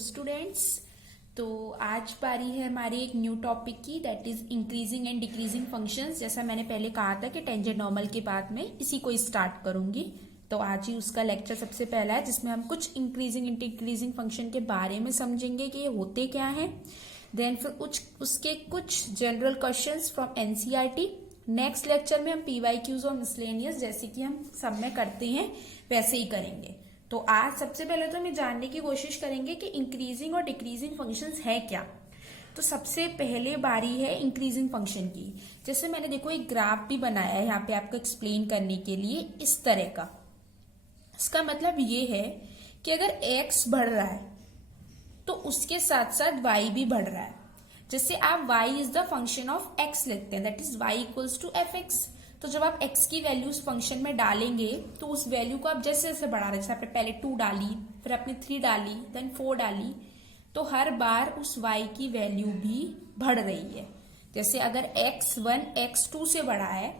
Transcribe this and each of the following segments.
Students. तो आज बारी है हमारी एक न्यू टॉपिक की, that is increasing and decreasing functions. जैसा मैंने पहले कहा था कि टेंजेंट नॉर्मल के बाद में इसी को स्टार्ट करूंगी, तो आज ही उसका लेक्चर सबसे पहला है जिसमें हम कुछ इंक्रीजिंग एंड डिक्रीजिंग फंक्शन के बारे में समझेंगे कि ये होते क्या हैं। देन फिर उसके कुछ general questions from NCERT. Next lecture में हम पीवाईक्यूज और मिसलेनियस जैसे कि हम सब में करते हैं वैसे ही करेंगे। तो आज सबसे पहले तो हम जानने की कोशिश करेंगे कि इंक्रीजिंग और डिक्रीजिंग फंक्शंस है क्या। तो सबसे पहले बारी है इंक्रीजिंग फंक्शन की। जैसे मैंने देखो एक ग्राफ भी बनाया है यहाँ पे आपको एक्सप्लेन करने के लिए इस तरह का। इसका मतलब ये है कि अगर x बढ़ रहा है तो उसके साथ साथ y भी बढ़ रहा है। जैसे आप y is the function of x लिखते हैं, that is y equals to fx। तो जब आप x की वैल्यू उस फंक्शन में डालेंगे तो उस वैल्यू को आप जैसे जैसे बढ़ा रहे, जैसे आपने पहले 2 डाली, फिर आपने 3 डाली, देन 4 डाली, तो हर बार उस y की वैल्यू भी बढ़ रही है। जैसे अगर x1 x2 से बड़ा है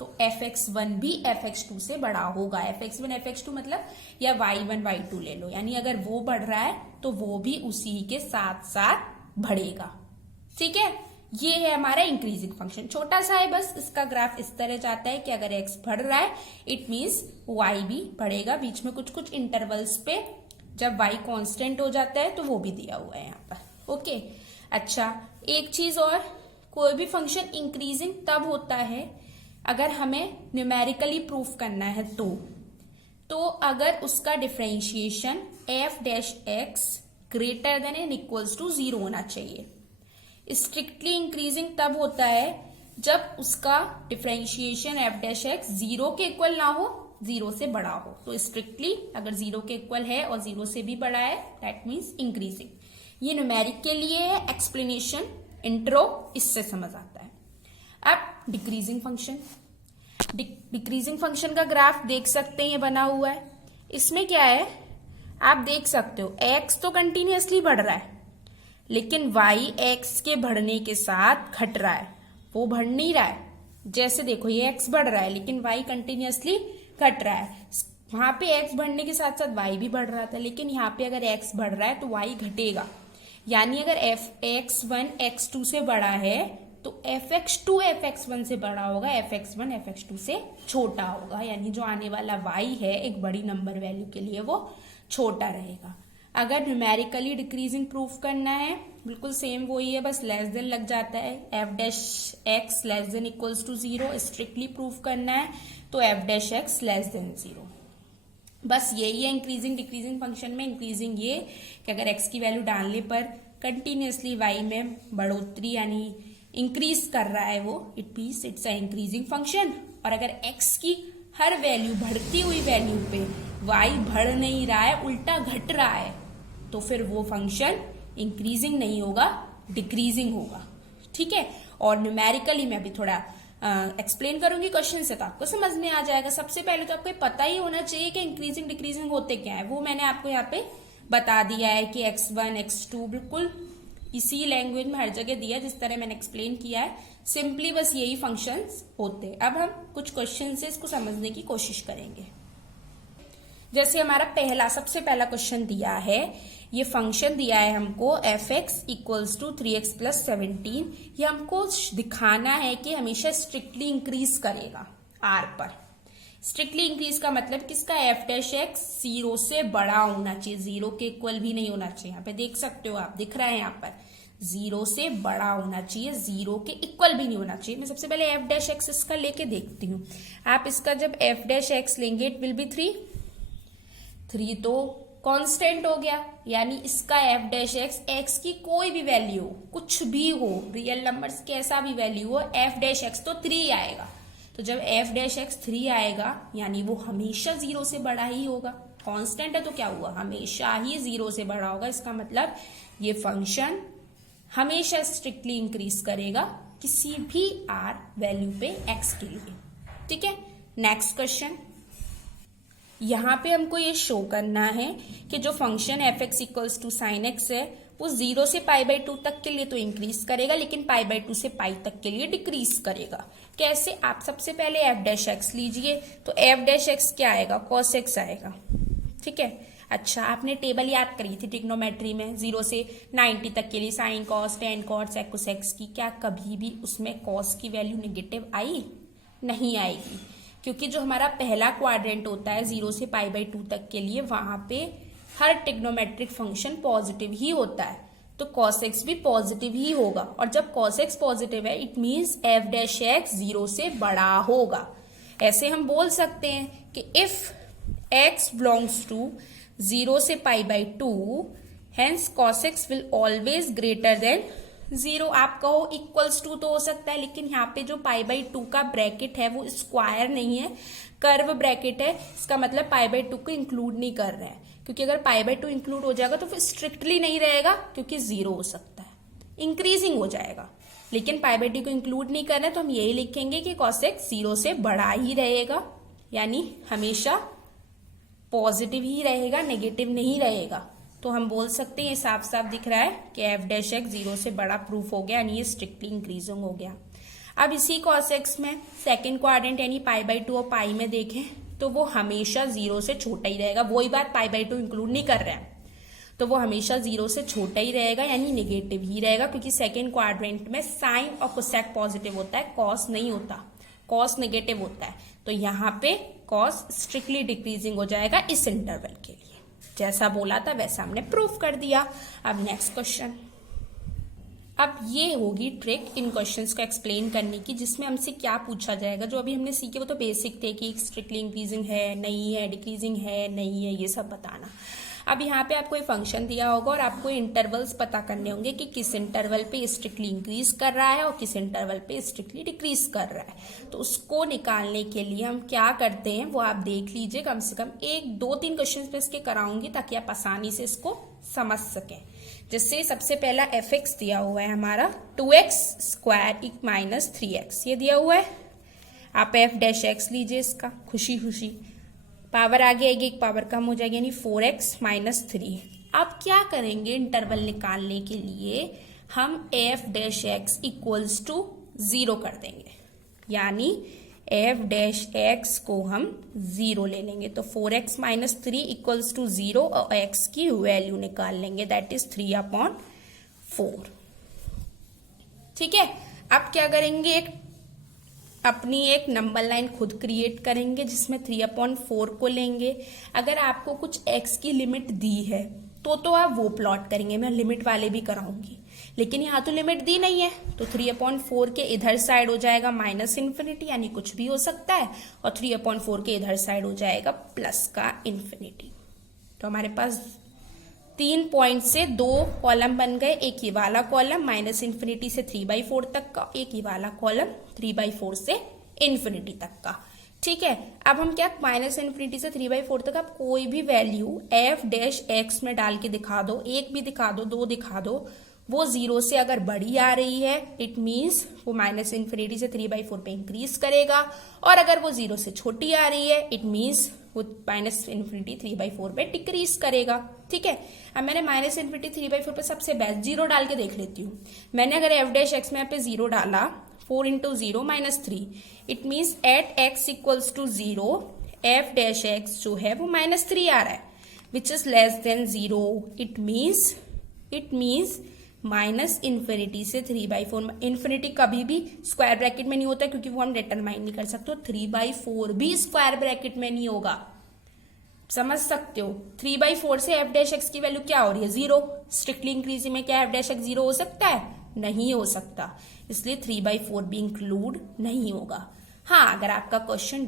तो fx1 भी fx2 से बड़ा होगा। fx1 fx2 मतलब या y1 y2 ले लो, यानी अगर वो बढ़ रहा है तो वो भी उसी के साथ साथ बढ़ेगा। ठीक है, ये है हमारा इंक्रीजिंग फंक्शन। छोटा सा है बस, इसका ग्राफ इस तरह जाता है कि अगर x बढ़ रहा है इट मीन्स y भी बढ़ेगा। बीच में कुछ कुछ इंटरवल्स पे जब y कांस्टेंट हो जाता है तो वो भी दिया हुआ है यहाँ पर। ओके, अच्छा एक चीज और, कोई भी फंक्शन इंक्रीजिंग तब होता है अगर हमें न्यूमेरिकली प्रूफ करना है तो अगर उसका differentiation f dash x greater than and equals to 0 होना चाहिए। स्ट्रिक्टली इंक्रीजिंग तब होता है जब उसका डिफरेंशिएशन f डैश x 0 के इक्वल ना हो, 0 से बड़ा हो। तो स्ट्रिक्टली अगर 0 के इक्वल है और 0 से भी बड़ा है दैट मीन्स इंक्रीजिंग। ये न्यूमेरिक के लिए है, एक्सप्लेनेशन इंट्रो इससे समझ आता है। अब डिक्रीजिंग फंक्शन, डिक्रीजिंग फंक्शन का ग्राफ देख सकते हैं, ये बना हुआ है। इसमें क्या है आप देख सकते हो, x तो कंटिन्यूअसली बढ़ रहा है लेकिन y x के बढ़ने के साथ घट रहा है, वो बढ़ नहीं रहा है। जैसे देखो ये x बढ़ रहा है लेकिन y कंटिन्यूअसली घट रहा है। वहां पे x बढ़ने के साथ साथ y भी बढ़ रहा था, लेकिन यहाँ पे अगर x बढ़ रहा है तो y घटेगा। यानी अगर x1 x2 से बड़ा है तो fx2 fx1 से बड़ा होगा, fx1 fx2 से छोटा होगा। यानी जो आने वाला y है एक बड़ी नंबर वैल्यू के लिए वो छोटा रहेगा। अगर न्यूमेरिकली डिक्रीजिंग प्रूफ करना है बिल्कुल सेम वही है, बस लेस देन लग जाता है। f dash x less than equals to 0 strictly proof करना है तो f dash x less than 0। बस यही है इंक्रीजिंग डिक्रीजिंग फंक्शन में। इंक्रीजिंग ये कि अगर x की वैल्यू डालने पर कंटिन्यूअसली y में बढ़ोतरी यानी इंक्रीज कर रहा है वो, it means it's a increasing function. और अगर x की हर वैल्यू बढ़ती हुई वैल्यू पे y बढ़ नहीं रहा है उल्टा घट रहा है तो फिर वो फंक्शन इंक्रीजिंग नहीं होगा, डिक्रीजिंग होगा। ठीक है, और न्यूमेरिकली मैं अभी थोड़ा एक्सप्लेन करूंगी क्वेश्चन से तो आपको समझ में आ जाएगा। सबसे पहले तो आपको पता ही होना चाहिए कि इंक्रीजिंग डिक्रीजिंग होते क्या है, वो मैंने आपको यहाँ पे बता दिया है कि x1 x2 बिल्कुल इसी लैंग्वेज में हर जगह दिया जिस तरह मैंने एक्सप्लेन किया है। सिंपली बस यही फंक्शंस होते हैं। अब हम कुछ क्वेश्चन से इसको समझने की कोशिश करेंगे। जैसे हमारा सबसे पहला क्वेश्चन दिया है, ये फंक्शन दिया है हमको f(x) equals to 3x plus 17। ये हमको दिखाना है कि हमेशा स्ट्रिक्टली इंक्रीज करेगा r पर। स्ट्रिक्टली इंक्रीज का मतलब किसका, f डैश x 0 से बड़ा होना चाहिए, 0 के इक्वल भी नहीं होना चाहिए। यहाँ पे देख सकते हो आप, दिख रहा है यहाँ पर 0 से बड़ा होना चाहिए, 0 के इक्वल भी नहीं होना चाहिए। मैं सबसे पहले f डैश x इसका लेके देखती हूँ। आप इसका जब f डैश x लेंगे इट विल बी 3 तो कांस्टेंट हो गया, यानी इसका f डैश x की कोई भी वैल्यू हो, कुछ भी हो, रियल नंबर्स कैसा भी वैल्यू हो, f डैश x तो 3 आएगा। तो जब f डैश x 3 आएगा यानी वो हमेशा 0 से बड़ा ही होगा। कांस्टेंट है तो क्या हुआ, हमेशा ही 0 से बड़ा होगा। इसका मतलब ये फंक्शन हमेशा स्ट्रिक्टली इंक्रीज करेगा किसी भी r वैल्यू पे x के लिए। ठीक है, नेक्स्ट क्वेश्चन। यहाँ पे हमको ये शो करना है कि जो function f(x) equals to sine x है वो 0 से π/2 तक के लिए तो इंक्रीज करेगा लेकिन π/2 से π तक के लिए डिक्रीज करेगा। कैसे, आप सबसे पहले f डैश x लीजिए तो f डैश x क्या आएगा, cos x आएगा। ठीक है, अच्छा, आपने टेबल याद करी थी ट्रिग्नोमेट्री में 0 से 90 तक के लिए sine cos tan cos sec cosec x की। क्या कभी भी उसमें कॉस की वैल्यू नेगेटिव आई? नहीं आएगी, क्योंकि जो हमारा पहला क्वाड्रेंट होता है 0 से π/2 तक के लिए, वहां पे हर ट्रिग्नोमेट्रिक फंक्शन पॉजिटिव ही होता है, तो cos x भी पॉजिटिव ही होगा। और जब cos x पॉजिटिव है इट मीन्स f' 0 से बड़ा होगा। ऐसे हम बोल सकते हैं कि इफ x बिलोंग्स टू 0 से π/2 hence cos x will always greater than 0। आप कहो इक्वल्स टू तो हो सकता है, लेकिन यहाँ पे जो π/2 का ब्रैकेट है वो स्क्वायर नहीं है, कर्व ब्रैकेट है। इसका मतलब π/2 को इंक्लूड नहीं कर रहे हैं, क्योंकि अगर π/2 इंक्लूड हो जाएगा तो फिर स्ट्रिक्टली नहीं रहेगा, क्योंकि 0 हो सकता है, इंक्रीजिंग हो जाएगा। लेकिन π/2 को इंक्लूड नहीं करना है, तो हम यही लिखेंगे कि cos x 0 से बड़ा ही रहेगा, यानी हमेशा पॉजिटिव ही रहेगा, नेगेटिव नहीं रहेगा। तो हम बोल सकते हैं, ये साफ साफ दिख रहा है कि f' 0 से बड़ा प्रूफ हो गया, यानी ये स्ट्रिक्टली इंक्रीजिंग हो गया। अब इसी cos x में सेकेंड क्वाड्रेंट यानी π/2 और पाई में देखें तो वो हमेशा 0 से छोटा ही रहेगा। वही बात, π/2 इंक्लूड नहीं कर रहे हैं तो वो हमेशा 0 से छोटा ही रहेगा, यानी नेगेटिव ही रहेगा, क्योंकि सेकेंड क्वाड्रेंट में साइन और कोसेक पॉजिटिव होता है, कॉस नहीं होता, कॉस नेगेटिव होता है। तो यहाँ पे कॉस स्ट्रिक्टली डिक्रीजिंग हो जाएगा इस इंटरवल के लिए। जैसा बोला था वैसा हमने प्रूफ कर दिया। अब नेक्स्ट क्वेश्चन। अब ये होगी ट्रिक इन क्वेश्चंस को एक्सप्लेन करने की, जिसमें हमसे क्या पूछा जाएगा। जो अभी हमने सीखे वो तो बेसिक थे कि स्ट्रिक्टली इंक्रीजिंग है नहीं है, डिक्रीजिंग है नहीं है, ये सब बताना। अब यहाँ पे आपको एक फंक्शन दिया होगा और आपको इंटरवल्स पता करने होंगे कि किस इंटरवल पे स्ट्रिक्टली इंक्रीज कर रहा है और किस इंटरवल पे स्ट्रिक्टली डिक्रीज कर रहा है। तो उसको निकालने के लिए हम क्या करते हैं वो आप देख लीजिए। कम से कम 1-2-3 क्वेश्चन पे इसके कराऊंगी ताकि आप आसानी से इसको समझ सकें। जिससे सबसे पहला fx दिया हुआ है हमारा 2x² माइनस 3x, ये दिया हुआ है। आप f' लीजिए इसका, खुशी खुशी पावर आगे आएगी, एक पावर कम हो जाएगी, यानी 4x माइनस 3। अब क्या करेंगे इंटरवल निकालने के लिए, हम f' इक्वल्स टू 0 कर देंगे, यानी f' को हम 0 ले लेंगे। तो 4x माइनस 3 इक्वल्स टू 0 और x की वैल्यू निकाल लेंगे, दैट इज 3/4। ठीक है, अब क्या करेंगे, अपनी एक नंबर लाइन खुद क्रिएट करेंगे जिसमें 3/4 को लेंगे। अगर आपको कुछ x की लिमिट दी है तो आप वो प्लॉट करेंगे, मैं लिमिट वाले भी कराऊंगी, लेकिन यहाँ तो लिमिट दी नहीं है। तो 3/4 के इधर साइड हो जाएगा -∞, यानी कुछ भी हो सकता है, और 3/4 के इधर साइड हो जाएगा प्लस का ∞। तो हमारे पास 3 पॉइंट से 2 कॉलम बन गए। एक ये वाला कॉलम -∞ से 3/4 तक का, एक ये वाला कॉलम 3/4 से ∞ तक का। ठीक है, अब हम क्या -∞ से 3/4 तक आप कोई भी वैल्यू f' में डाल के दिखा दो, 1 भी दिखा दो, 2 दिखा दो, वो 0 से अगर बड़ी आ रही है इट मीन्स वो -∞ से 3/4 पे इंक्रीज करेगा, और अगर वो 0 से छोटी आ रही है इट मीन्स वो -∞ 3/4 पे डिक्रीज करेगा। ठीक है, अब मैंने -∞ 3/4 पे सबसे बेस्ट 0 डाल के देख लेती हूँ। मैंने अगर f' में यहाँ पे 0 डाला, 4 × 0 -3, it means at x equals to 0 f' जो है वो -3 आ रहा है, which is less than 0। It means -∞ से 3/4। इन्फिनिटी कभी भी स्क्वायर ब्रैकेट में नहीं होता क्योंकि वो हम डिटरमाइन नहीं कर सकते। 3/4 भी स्क्वायर ब्रैकेट में नहीं होगा, समझ सकते हो। 3/4 से f' की वैल्यू क्या हो रही है, 0। स्ट्रिक्टली इंक्रीजिंग में क्या f' 0 हो सकता है, नहीं हो सकता, इसलिए 3/4 भी इंक्लूड नहीं होगा। हाँ, अगर आपका क्वेश्चन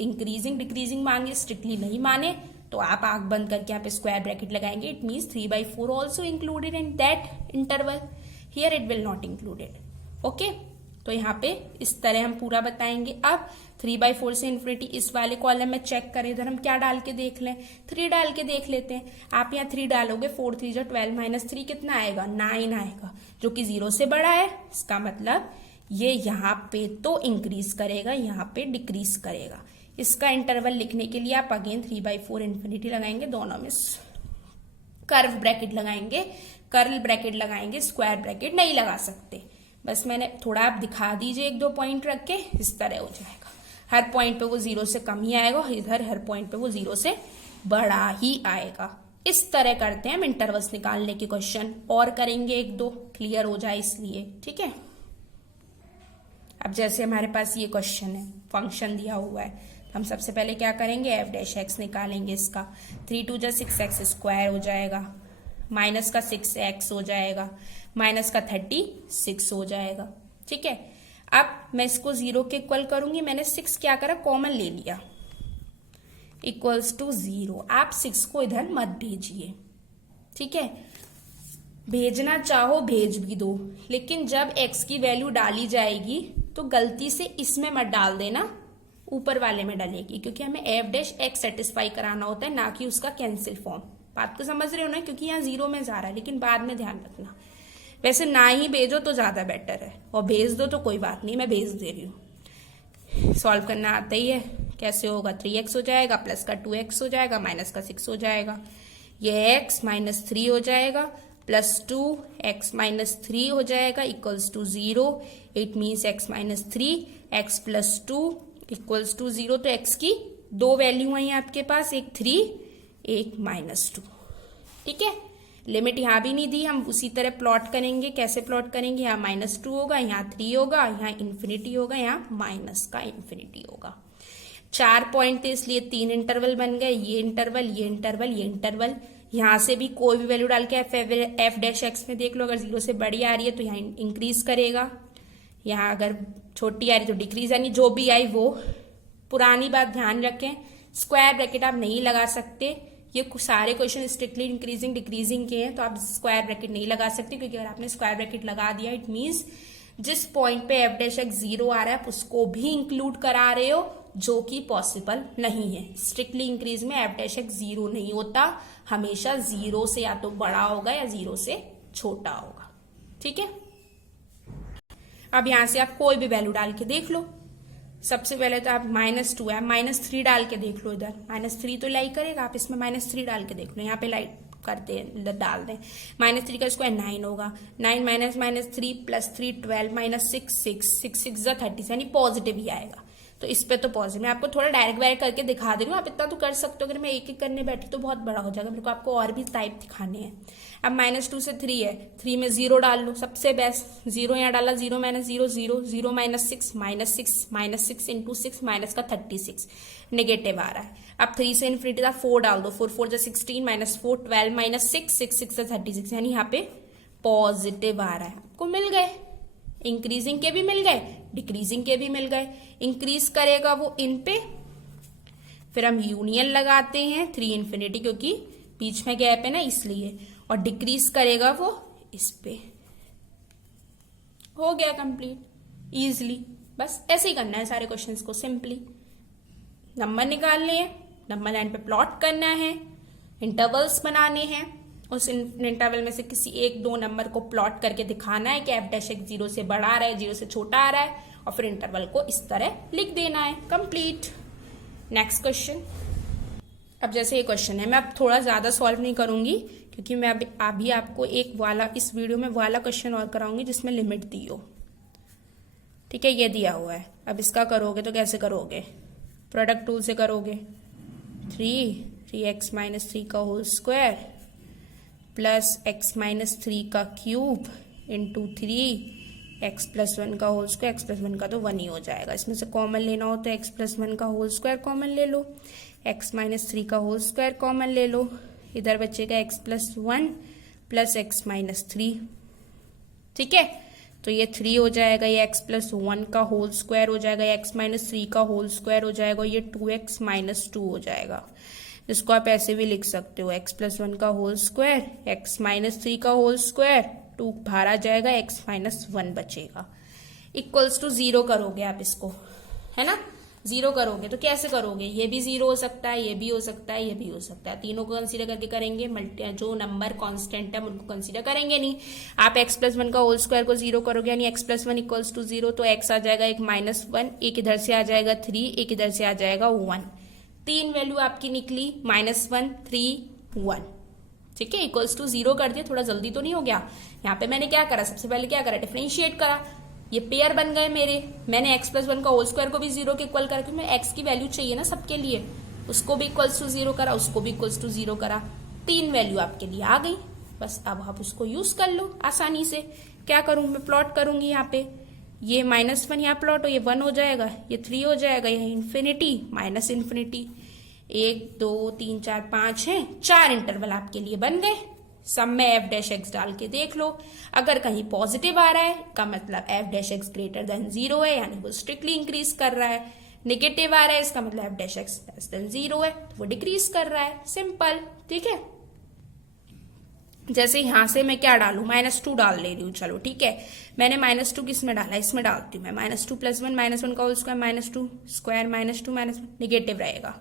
इंक्रीजिंग डिक्रीजिंग मांगे, स्ट्रिक्टली नहीं माने, तो आप आंख बंद करके यहाँ पे स्क्वायर ब्रैकेट लगाएंगे। It means 3/4 also included in that interval, here it will not included. Okay, तो यहाँ पे इस तरह हम पूरा बताएंगे। अब 3/4 से ∞ इस वाले कॉलम में चेक करें, इधर हम क्या डाल के देख लें, 3 डाल के देख लेते हैं। आप यहाँ 3 डालोगे, 4 × 3 = 12 -3 कितना आएगा, 9 आएगा, जो कि 0 से बड़ा है। इसका मतलब ये यहाँ पे तो इंक्रीज करेगा, यहाँ पे डिक्रीज करेगा। इसका इंटरवल लिखने के लिए आप अगेन 3/4 ∞ लगाएंगे, दोनों में कर्व ब्रैकेट लगाएंगे, कर्ल ब्रैकेट लगाएंगे, स्क्वायर ब्रैकेट नहीं लगा सकते। बस मैंने थोड़ा आप दिखा दीजिए, 1-2 पॉइंट रख के, इस तरह हो जाएगा। हर पॉइंट पे वो 0 से कम ही आएगा और इधर हर पॉइंट पे वो 0 से बड़ा ही आएगा। इस तरह करते हैं हम इंटरवल्स निकालने के क्वेश्चन, और करेंगे एक दो, क्लियर हो जाए इसलिए, ठीक है। अब जैसे हमारे पास ये क्वेश्चन है, फंक्शन दिया हुआ है, तो हम सबसे पहले क्या करेंगे, एफ डैश एक्स निकालेंगे इसका। 3 2 जा 6x स्क्वायर हो जाएगा, माइनस का 6x हो जाएगा, माइनस का 36 हो जाएगा, ठीक है। अब मैं इसको 0 के इक्वल करूंगी, मैंने 6 क्या करा, कॉमन ले लिया, इक्वल्स टू 0। आप 6 को इधर मत भेजिए, ठीक है। भेजना चाहो भेज भी दो, लेकिन जब x की वैल्यू डाली जाएगी तो गलती से इसमें मत डाल देना, ऊपर वाले में डालेगी, क्योंकि हमें एफ डैश एक्स सेटिस्फाई कराना होता है, ना कि उसका कैंसिल फॉर्म। बात को समझ रहे हो ना, क्योंकि यहाँ 0 में जा रहा है, लेकिन बाद में ध्यान रखना। वैसे ना ही भेजो तो ज्यादा बेटर है, और भेज दो तो कोई बात नहीं, मैं भेज दे रही हूँ। सॉल्व करना आता ही है, कैसे होगा, 3x हो जाएगा, प्लस का 2x हो जाएगा, माइनस का 6 हो जाएगा, ये x माइनस 3 हो जाएगा, प्लस 2x माइनस 3 हो जाएगा, equals to 0। It means x minus 3 x plus 2 equals to 0। तो x की दो वैल्यू आई आपके पास, एक 3 एक माइनस 2, ठीक है। लिमिट यहाँ भी नहीं दी, हम उसी तरह प्लॉट करेंगे। कैसे प्लॉट करेंगे, यहाँ -2 होगा, यहाँ 3 होगा, यहाँ इन्फिनिटी होगा, यहाँ माइनस का इन्फिनिटी होगा। 4 पॉइंट थे इसलिए 3 इंटरवल बन गए, ये इंटरवल, ये इंटरवल, ये इंटरवल। यहाँ से भी कोई भी वैल्यू डाल के एफ डैश एक्स में देख लो, अगर 0 से बड़ी आ रही है तो यहाँ इंक्रीज करेगा, यहाँ अगर छोटी आ रही तो डिक्रीज, यानी जो भी आई वो। पुरानी बात ध्यान रखें, स्क्वायर ब्रैकेट आप नहीं लगा सकते। ये सारे क्वेश्चन स्ट्रिक्टली इंक्रीजिंग डिक्रीजिंग के हैं, तो आप स्क्वायर ब्रैकेट नहीं लगा सकते, क्योंकि अगर आपने स्क्वायर ब्रैकेट लगा दिया इट मीन्स जिस पॉइंट पे एफ डैश एक्स 0 आ रहा है आप उसको भी इंक्लूड करा रहे हो, जो कि पॉसिबल नहीं है। स्ट्रिक्टली इंक्रीज में एफ डैश एक्स 0 नहीं होता, हमेशा 0 से या तो बड़ा होगा या 0 से छोटा होगा, ठीक है। अब यहां से आप कोई भी वैल्यू डाल के देख लो। सबसे पहले तो आप -2 है, -3 डाल के देख लो, इधर -3 तो लाई करेगा, आप इसमें -3 डाल के देख लो, यहाँ पे लाई करते हैं, डाल दें। -3 का स्क्वायर 9 होगा, 9 माइनस -3 प्लस 3 12 माइनस 6 6 30, यानी पॉजिटिव ही आएगा। तो इस पे तो पॉजिटिव, मैं आपको थोड़ा डायरेक्ट वायरेक्ट करके दिखा दे रही हूँ, आप इतना तो कर सकते हो। अगर मैं एक एक करने बैठी तो बहुत बड़ा हो जाएगा, मेरे को आपको और भी टाइप दिखाने हैं। अब -2 से 3 है, 3 में 0 डाल लो, सबसे बेस्ट। 0 यहाँ डाला, 0 minus 0 0 0 minus 6 minus 6 into 6 minus का 36 नेगेटिव आ रहा है। अब 3 से इन्फिनिटी था, 4 डाल दो, 4 4 16 माइनस 4 12 माइनस 6 6 6 36, यानी यहाँ पे पॉजिटिव आ रहा है। आपको मिल गए, इंक्रीजिंग के भी मिल गए, डिक्रीजिंग के भी मिल गए। इंक्रीज करेगा वो इन पे, फिर हम यूनियन लगाते हैं 3 इन्फिनिटी, क्योंकि बीच में गैप है ना इसलिए, और डिक्रीज करेगा वो इस पे। हो गया कंप्लीट इजीली। बस ऐसे ही करना है सारे क्वेश्चंस को, सिंपली नंबर निकालने हैं, नंबर लाइन पे प्लॉट करना है, इंटरवल्स बनाने हैं, उस इंटरवल में से किसी 1-2 नंबर को प्लॉट करके दिखाना है कि एफ डैश एक्स 0 से बड़ा आ रहा है, 0 से छोटा आ रहा है, और फिर इंटरवल को इस तरह लिख देना है। कंप्लीट। Next question. अब जैसे ये क्वेश्चन है, मैं अब थोड़ा ज्यादा सॉल्व नहीं करूंगी, क्योंकि मैं अभी आपको एक वाला इस वीडियो में वाला क्वेश्चन और कराऊंगी जिसमें लिमिट दी हो, ठीक है। ये दिया हुआ है, अब इसका करोगे तो कैसे करोगे, प्रोडक्ट टूल से करोगे। 3x माइनस 3 का whole square plus x minus 3 का क्यूब इंटू 3x प्लस 1 का होल स्क्वायर, x प्लस 1 का तो 1 ही हो जाएगा। इसमें से कॉमन लेना हो तो x प्लस 1 का होल स्क्वायर कॉमन ले लो, x माइनस 3 का होल स्क्वायर कॉमन ले लो, इधर बचेगा x plus 1 plus x minus 3, ठीक है। तो ये 3 हो जाएगा, ये x प्लस 1 का होल स्क्वायर हो जाएगा, x माइनस 3 का होल स्क्वायर हो जाएगा, ये 2x माइनस 2 हो जाएगा। इसको आप ऐसे भी लिख सकते हो, x प्लस 1 का होल स्क्वायर, x माइनस 3 का होल स्क्वायर, 2 बाहर आ जाएगा, x माइनस 1 बचेगा, इक्वल्स टू 0 करोगे आप इसको, है ना। 0 करोगे तो कैसे करोगे, ये भी 0 हो सकता है, ये भी हो सकता है, ये भी हो सकता है, तीनों को कंसीडर करके करेंगे। जो नंबर कांस्टेंट है उनको कंसीडर करेंगे नहीं। आप x प्लस 1 का होल स्क्वायर को 0 करोगे, यानी x प्लस 1 इक्वल्स टू 0, तो x आ जाएगा एक -1, एक इधर से आ जाएगा 3, एक इधर से आ जाएगा 1, 3 वैल्यू आपकी निकली, -1 3 1, ठीक है। इक्वल्स टू 0 कर दिया, थोड़ा जल्दी तो नहीं हो गया। यहाँ पे मैंने क्या करा, सबसे पहले क्या करा, डिफरेंशिएट करा, ये पेयर बन गए मेरे। मैंने x प्लस 1 का होल स्क्वायर को भी 0 के इक्वल करा, क्योंकि मैं x की वैल्यू चाहिए ना सबके लिए, उसको भी इक्वल्स टू 0 करा, उसको भी इक्वल्स टू 0 करा, 3 वैल्यू आपके लिए आ गई। बस अब आप उसको यूज कर लो आसानी से। क्या करूं मैं, प्लॉट करूंगी यहाँ पे, ये -1 यहाँ प्लॉट हो, ये 1 हो जाएगा, ये 3 हो जाएगा, ये इन्फिनिटी माइनस इन्फिनिटी। 1 2 3 4 5 है, 4 इंटरवल आपके लिए बन गए। सब में एफ डैश एक्स डाल के देख लो, अगर कहीं पॉजिटिव आ रहा है का मतलब F dash x greater than 0 है, यानी वो स्ट्रिक्टली इंक्रीज कर रहा है। नेगेटिव आ रहा है इसका मतलब F dash x less than 0 है, तो वो डिक्रीज कर रहा है। सिंपल, ठीक है। जैसे यहां से मैं क्या डालू, -2 डाल ले रही हूँ, चलो ठीक है। मैंने -2 किस में डाला, इसमें डालती हूँ मैं, -2 + 1 -1 का होल स्क्वायर, -2 स्क्वायर -2 -1 नेगेटिव रहेगा।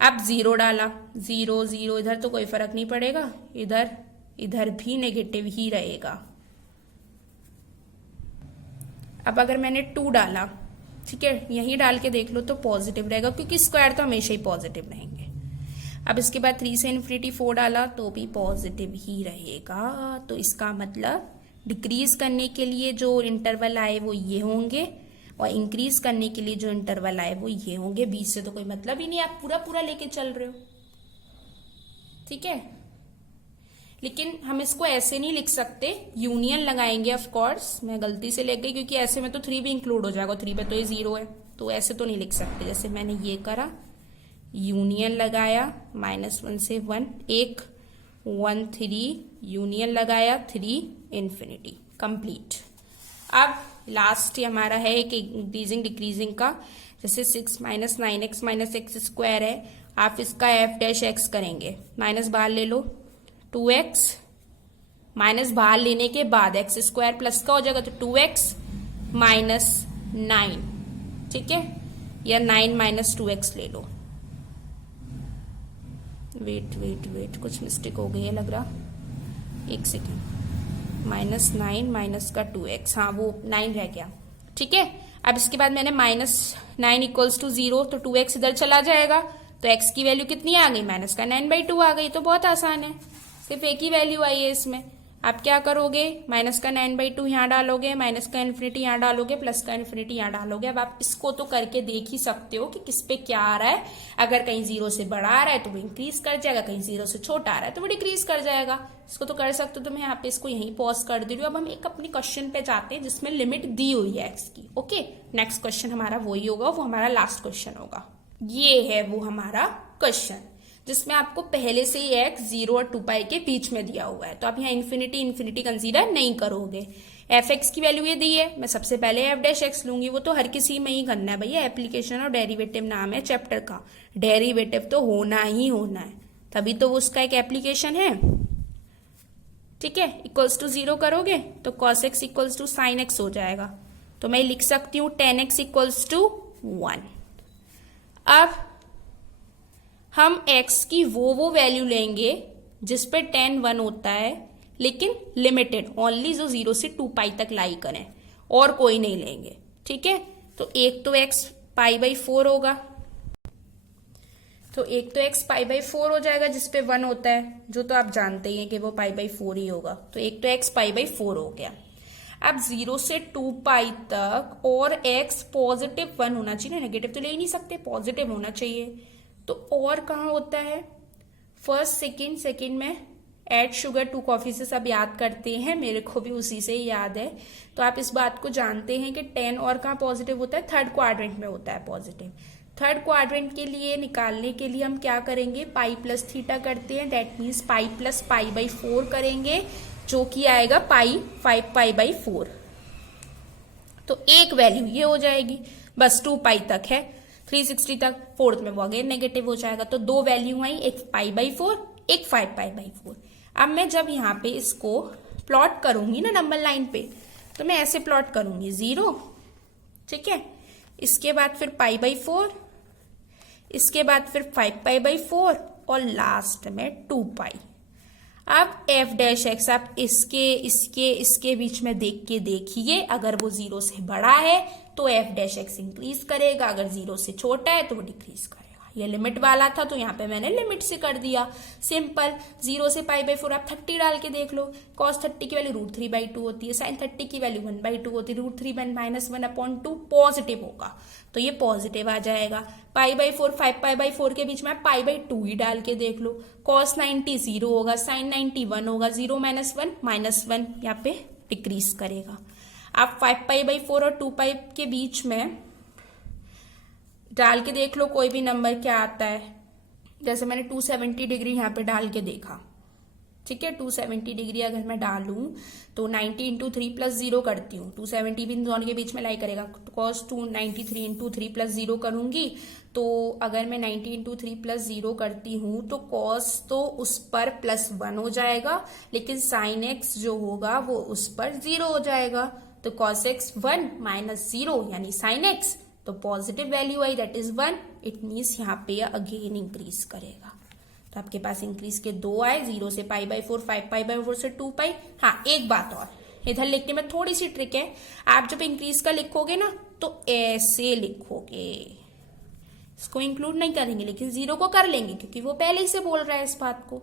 अब 0 डाला, 0 0 इधर तो कोई फर्क नहीं पड़ेगा, इधर इधर भी नेगेटिव ही रहेगा। अब अगर मैंने 2 डाला, ठीक है, यही डाल के देख लो तो पॉजिटिव रहेगा, क्योंकि स्क्वायर तो हमेशा ही पॉजिटिव रहेंगे। अब इसके बाद 3 से इन्फिनिटी 4 डाला तो भी पॉजिटिव ही रहेगा। तो इसका मतलब डिक्रीज करने के लिए जो इंटरवल आए वो ये होंगे, और इंक्रीज करने के लिए जो इंटरवल आए वो ये होंगे। 20 से तो कोई मतलब ही नहीं, आप पूरा पूरा लेके चल रहे हो, ठीक है। लेकिन हम इसको ऐसे नहीं लिख सकते, यूनियन लगाएंगे। ऑफ कोर्स मैं गलती से ले गई, क्योंकि ऐसे में तो 3 भी इंक्लूड हो जाएगा, 3 पे तो ये 0 है, तो ऐसे तो नहीं लिख सकते। जैसे मैंने ये करा, यूनियन लगाया, -1 से 1 1 1 3 यूनियन लगाया, 3 इन्फिनिटी, कंप्लीट। अब लास्ट हमारा है एक इंक्रीजिंग डिक्रीजिंग का। जैसे 6 - 9x - x स्क्वायर है, आप इसका एफ डैश एक्स करेंगे, माइनस बाहर ले लो, 2x माइनस बाहर लेने के बाद एक्स स्क्वायर प्लस का हो जाएगा, तो 2x - 9, ठीक है, या 9 - 2x ले लो। वेट कुछ मिस्टेक हो गई है लग रहा, एक सेकेंड, -9 माइनस का 2x, हाँ वो 9 रह गया, ठीक है। अब इसके बाद मैंने -9 = 0, तो 2x इधर चला जाएगा, तो x की वैल्यू कितनी आ गई, -9/2 आ गई। तो बहुत आसान है, सिर्फ एक ही वैल्यू आई है इसमें। आप क्या करोगे, -9/2 यहाँ डालोगे, माइनस का इन्फिनिटी यहाँ डालोगे, प्लस का इन्फिनिटी यहाँ डालोगे। अब आप इसको तो करके देख ही सकते हो कि किस पे क्या आ रहा है। अगर कहीं 0 से बड़ा आ रहा है तो वो इंक्रीज कर जाएगा, कहीं 0 से छोटा आ रहा है तो वो डिक्रीज कर जाएगा। इसको तो कर सकते हो। तो मैं यहाँ पे इसको यहीं पॉज कर दे रही हूँ। अब हम एक अपने क्वेश्चन पे जाते हैं जिसमें लिमिट दी हुई है एक्स की। ओके, नेक्स्ट क्वेश्चन हमारा वही होगा, वो हमारा लास्ट क्वेश्चन होगा। ये है वो हमारा क्वेश्चन जिसमें आपको पहले से ही x 0 और 2π के बीच में दिया हुआ है। तो आप यहाँ इन्फिनिटी कंसीडर नहीं करोगे। एफ एक्स की वैल्यू ये दी है, मैं सबसे पहले एफ डैश एक्स लूंगी। वो तो हर किसी में ही करना है भैया, एप्लीकेशन और डेरिवेटिव नाम है चैप्टर का। डेरिवेटिव तो होना ही होना है, तभी तो उसका एक एप्लीकेशन है, ठीक है। = 0 करोगे तो cos x = sin x हो जाएगा। तो मैं लिख सकती हूँ tan x = 1। अब हम x की वो वैल्यू लेंगे जिस पे tan 1 होता है, लेकिन लिमिटेड, ओनली जो 0 से 2π तक लाई करें, और कोई नहीं लेंगे, ठीक है। तो एक तो x π/4 होगा, तो एक तो x π/4 हो जाएगा जिसपे 1 होता है, जो तो आप जानते ही हैं कि वो π/4 ही होगा। तो एक तो x π/4 हो गया। अब 0 से 2π तक और x +1 होना चाहिए, नेगेटिव तो ले ही नहीं सकते, पॉजिटिव होना चाहिए। तो और कहाँ होता है, फर्स्ट सेकेंड में ऐड शुगर 2 कॉफी से सब याद करते हैं, मेरे को भी उसी से ही याद है। तो आप इस बात को जानते हैं कि 10 और कहाँ पॉजिटिव होता है, थर्ड क्वाड्रेंट में होता है पॉजिटिव। थर्ड क्वाड्रेंट के लिए निकालने के लिए हम क्या करेंगे, पाई प्लस थीटा करते हैं, दैट मीन्स पाई प्लस π/4 करेंगे, जो कि आएगा पाई 5π/4। तो एक वैल्यू ये हो जाएगी, बस 2π तक है, 360 तक, फोर्थ में वो अगेन नेगेटिव हो जाएगा। तो 2 वैल्यू आई, एक π/4 एक 5π/4। अब मैं जब यहाँ पे इसको प्लॉट करूंगी ना नंबर लाइन पे, तो मैं ऐसे प्लॉट करूंगी 0, ठीक है, इसके बाद फिर π/4, इसके बाद फिर 5π/4 और लास्ट में 2π। अब एफ डैश एक्स आप इसके बीच में देख के देखिए, अगर वो 0 से बड़ा है तो एफ डैश एक्स इंक्रीज करेगा, अगर 0 से छोटा है तो वो डिक्रीज करेगा। ये लिमिट वाला था तो यहाँ पे मैंने लिमिट से कर दिया, सिंपल। 0 से π/4 आप 30 डाल के देख लो। cos 30 की वैल्यू √3/2 होती है, sin 30 की वैल्यू 1/2 होती है, √3 -1/2 पॉजिटिव होगा तो ये पॉजिटिव आ जाएगा। π/4 5π/4 के बीच में आप π/2 ही डाल के देख लो। cos 90 0 होगा, sin 90 1 होगा, 0 - 1 -1 यहाँ पे डिक्रीज करेगा। आप 5π/4 और 2π के बीच में डाल के देख लो कोई भी नंबर क्या आता है। जैसे मैंने 270 डिग्री यहाँ पे डाल के देखा, ठीक है। 270 डिग्री अगर मैं डालूं तो 90 × 3 + 0 करती हूँ, 270 भी इन दोनों के बीच में लाई करेगा। cos 293 × 3 + 0 करूंगी तो अगर मैं 90 × 3 + 0 करती हूँ तो cos तो उस पर +1 हो जाएगा, लेकिन sin x जो होगा वो उस पर 0 हो जाएगा। तो cos x 1 - 0 यानी sin x, तो positive value I that is 1। It means यहाँ पे अगेन इंक्रीज करेगा। तो आपके पास इंक्रीज के 2 आए, 0 से π/4, 5π/4 से 2π। हाँ, एक बात और इधर लिखने में थोड़ी सी ट्रिक है। आप जब इंक्रीज का लिखोगे ना तो ऐसे लिखोगे, इसको इंक्लूड नहीं करेंगे लेकिन 0 को कर लेंगे क्योंकि वो पहले ही से बोल रहा है इस बात को,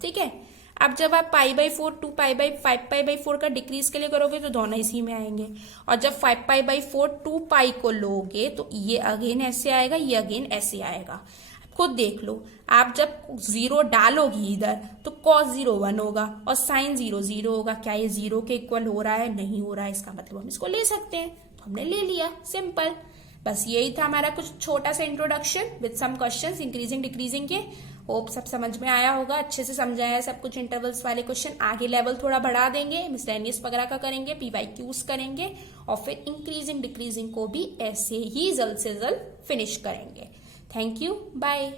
ठीक है। अब जब आप π/4 5π/4 का डिक्रीज के लिए करोगे तो दोनों इसी में आएंगे, और जब 5π/4 2π को लोगे तो ये अगेन ऐसे आएगा, ये अगेन ऐसे आएगा। खुद देख लो, आप जब 0 डालोगी इधर तो cos 0 1 होगा और sin 0 0 होगा। क्या ये 0 के इक्वल हो रहा है? नहीं हो रहा है, इसका मतलब हम इसको ले सकते हैं, तो हमने ले लिया, सिंपल। बस यही था हमारा कुछ छोटा सा introduction with some questions increasing decreasing के। होप सब समझ में आया होगा, अच्छे से समझाया है सब कुछ। इंटरवल्स वाले क्वेश्चन आगे लेवल थोड़ा बढ़ा देंगे, मिसलेनियस वगैरह का करेंगे, PYQs करेंगे, और फिर इंक्रीजिंग डिक्रीजिंग को भी ऐसे ही जल्द से जल्द फिनिश करेंगे। Thank you, bye.